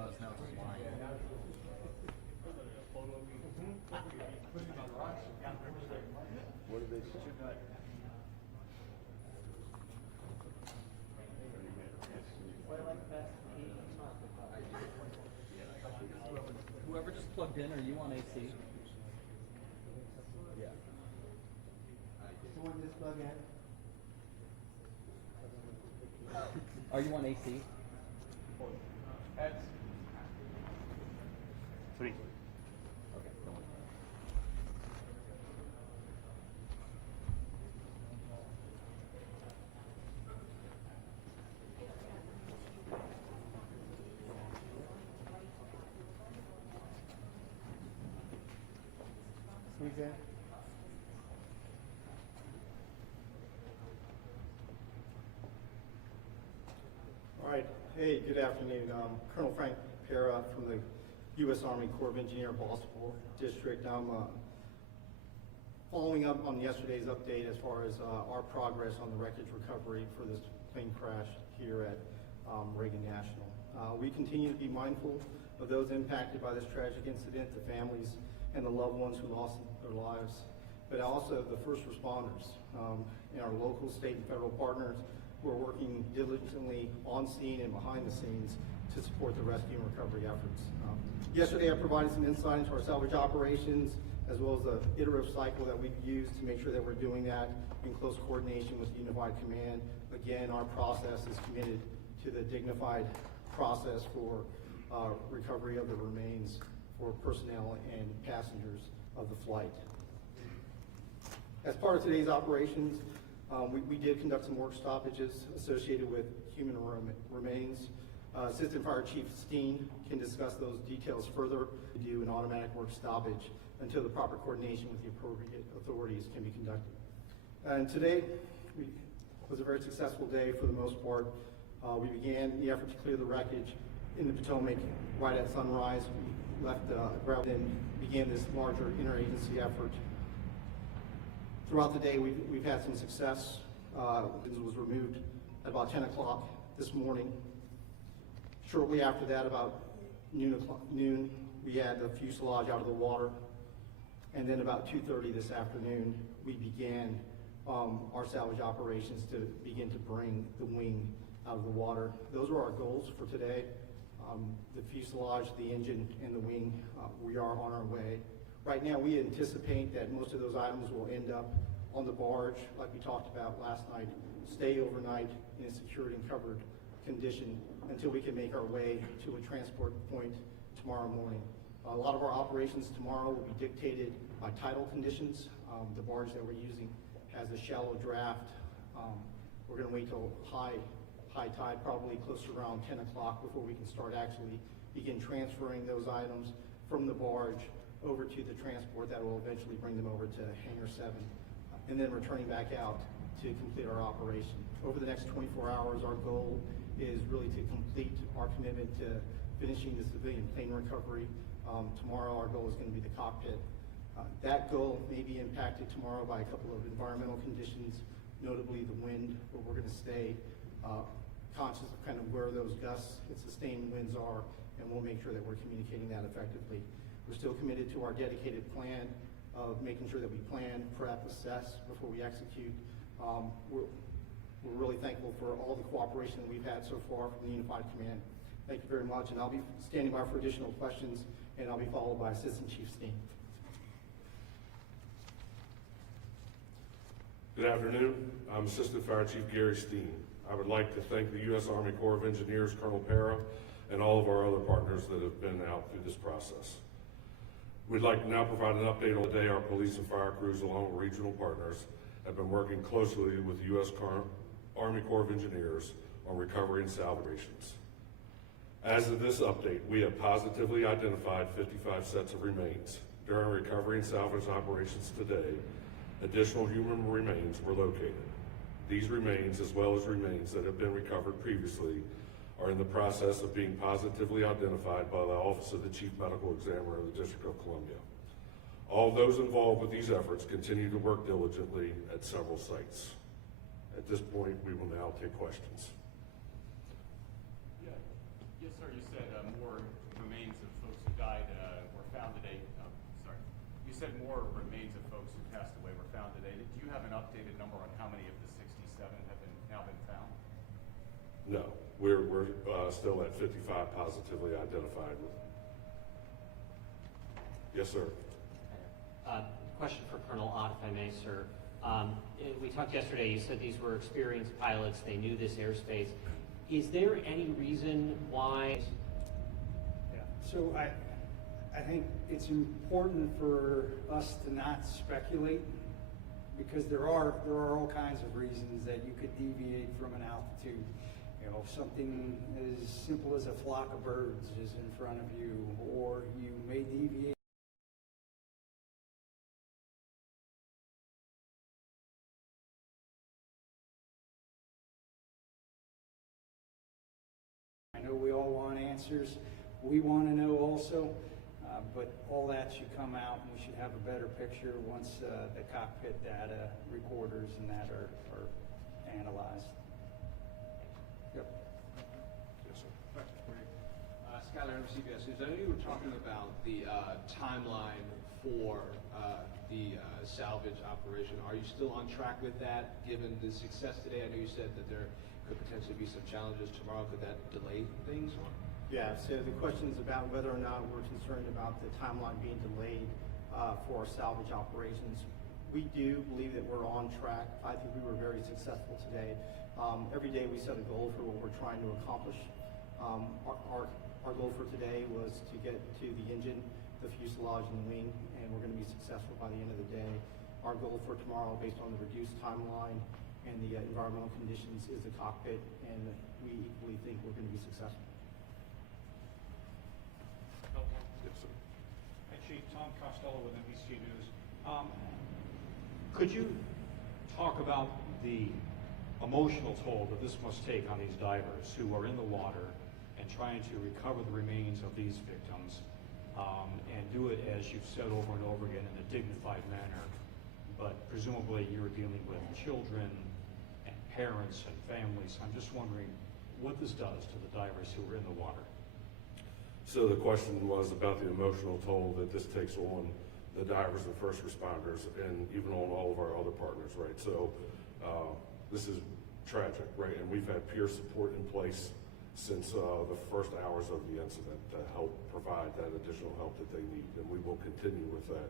buzz, now it's flying. What did they say? Whoever just plugged in, are you on AC? Yeah. Someone just plug in. Are you on AC? Three. Okay, don't worry. Squeeze in. All right. Hey, good afternoon. Colonel Frank Pera from the U.S. Army Corps of Engineers, Boston District. I'm following up on yesterday's update as far as our progress on the wreckage recovery for this plane crash here at Reagan National. We continue to be mindful of those impacted by this tragic incident, the families and the loved ones who lost their lives, but also the first responders and our local, state, and federal partners who are working diligently on scene and behind the scenes to support the rescue and recovery efforts. Yesterday I provided some insight into our salvage operations as well as the iterative cycle that we've used to make sure that we're doing that in close coordination with Unified Command. Again, our process is committed to the dignified process for recovery of the remains for personnel and passengers of the flight. As part of today's operations, we did conduct some work stoppages associated with human remains. Assistant Fire Chief Steen can discuss those details further. We do an automatic work stoppage until the proper coordination with the appropriate authorities can be conducted. And today was a very successful day for the most part. We began the effort to clear the wreckage in the Potomac right at sunrise. We left ground and began this larger interagency effort. Throughout the day, we've had some success. It was removed at about 10 o'clock this morning. Shortly after that, about noon, we had the fuselage out of the water. And then about 2:30 this afternoon, we began our salvage operations to begin to bring the wing out of the water. Those were our goals for today. The fuselage, the engine, and the wing, we are on our way. Right now, we anticipate that most of those items will end up on the barge, like we talked about last night, stay overnight in a secured and covered condition until we can make our way to a transport point tomorrow morning. A lot of our operations tomorrow will be dictated by tidal conditions. The barge that we're using has a shallow draft. We're going to wait till high tide, probably close to around 10 o'clock before we can start actually begin transferring those items from the barge over to the transport that will eventually bring them over to Hangar 7, and then returning back out to complete our operation. Over the next 24 hours, our goal is really to complete our commitment to finishing the civilian plane recovery. Tomorrow, our goal is going to be the cockpit. That goal may be impacted tomorrow by a couple of environmental conditions, notably the wind, but we're going to stay conscious of kind of where those gusts and sustained winds are, and we'll make sure that we're communicating that effectively. We're still committed to our dedicated plan of making sure that we plan, prep, assess before we execute. We're really thankful for all the cooperation that we've had so far from the Unified Command. Thank you very much, and I'll be standing by for additional questions, and I'll be followed by Assistant Chief Steen. Good afternoon. I'm Assistant Fire Chief Gary Steen. I would like to thank the U.S. Army Corps of Engineers, Colonel Pera, and all of our other partners that have been out through this process. We'd like to now provide an update on the day our police and fire crews, along with regional partners, have been working closely with the U.S. Army Corps of Engineers on recovery and salvations. As of this update, we have positively identified 55 sets of remains. During recovery and salvage operations today, additional human remains were located. These remains, as well as remains that have been recovered previously, are in the process of being positively identified by the Office of the Chief Medical Examiner of the District of Columbia. All those involved with these efforts continue to work diligently at several sites. At this point, we will now take questions. Yes, sir. You said more remains of folks who died were found today. Sorry. You said more remains of folks who passed away were found today. Do you have an updated number on how many of the 67 have now been found? No, we're still at 55 positively identified. Yes, sir. Question for Colonel Ott, if I may, sir. We talked yesterday, you said these were experienced pilots, they knew this airspace. Is there any reason why? Yeah. So I think it's important for us to not speculate, because there are all kinds of reasons that you could deviate from an altitude. You know, something as simple as a flock of birds is in front of you, or you may deviate. I know we all want answers. We want to know also, but all that should come out, and we should have a better picture once the cockpit data, recorders, and that are analyzed. Yep. Yes, sir. Skylar, CBS News. I know you were talking about the timeline for the salvage operation. Are you still on track with that, given the success today? I know you said that there could potentially be some challenges tomorrow. Could that delay things? Yeah, so the question is about whether or not we're concerned about the timeline being delayed for our salvage operations. We do believe that we're on track. I think we were very successful today. Every day we set a goal for what we're trying to accomplish. Our goal for today was to get to the engine, the fuselage, and the wing, and we're going to be successful by the end of the day. Our goal for tomorrow, based on the reduced timeline and the environmental conditions, is the cockpit, and we equally think we're going to be successful. Yes, sir. Hi, Chief. Tom Costello with NBC News. Could you talk about the emotional toll that this must take on these divers who are in the water and trying to recover the remains of these victims, and do it, as you've said over and over again, in a dignified manner, but presumably you're dealing with children and parents and families. I'm just wondering what this does to the divers who are in the water. So the question was about the emotional toll that this takes on the divers and first responders, and even on all of our other partners, right? So this is tragic, right? And we've had peer support in place since the first hours of the incident to help provide that additional help that they need, and we will continue with that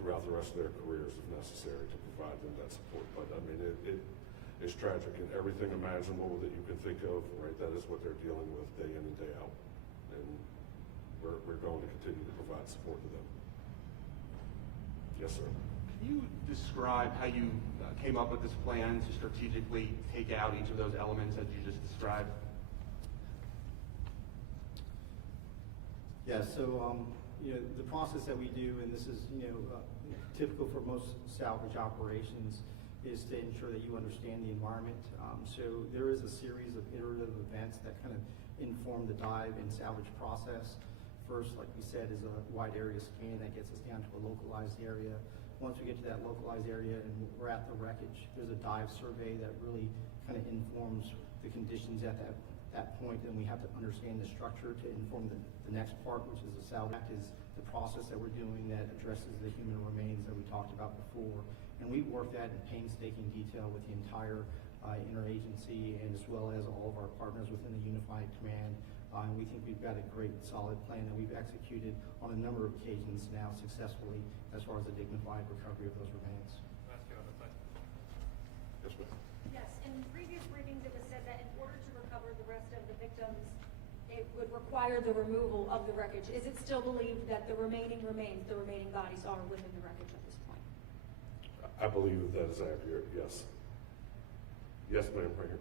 throughout the rest of their careers if necessary to provide them that support. But I mean, it is tragic, and everything imaginable that you can think of, right? That is what they're dealing with day in and day out, and we're going to continue to provide support to them. Yes, sir. Can you describe how you came up with this plan to strategically take out each of those elements that you just described? Yeah, so the process that we do, and this is typical for most salvage operations, is to ensure that you understand the environment. So there is a series of iterative events that kind of inform the dive and salvage process. First, like we said, is a wide area scan that gets us down to a localized area. Once we get to that localized area and we're at the wreckage, there's a dive survey that really kind of informs the conditions at that point. Then we have to understand the structure to inform the next part, which is the salvage. That is the process that we're doing that addresses the human remains that we talked about before. And we work that in painstaking detail with the entire interagency, and as well as all of our partners within the Unified Command. And we think we've got a great, solid plan that we've executed on a number of occasions now successfully as far as the dignified recovery of those remains. Yes, ma'am. Yes, in previous briefings it was said that in order to recover the rest of the victims, it would require the removal of the wreckage. Is it still believed that the remaining remains, the remaining bodies, are within the wreckage at this point? I believe that is accurate, yes. Yes, ma'am, right here.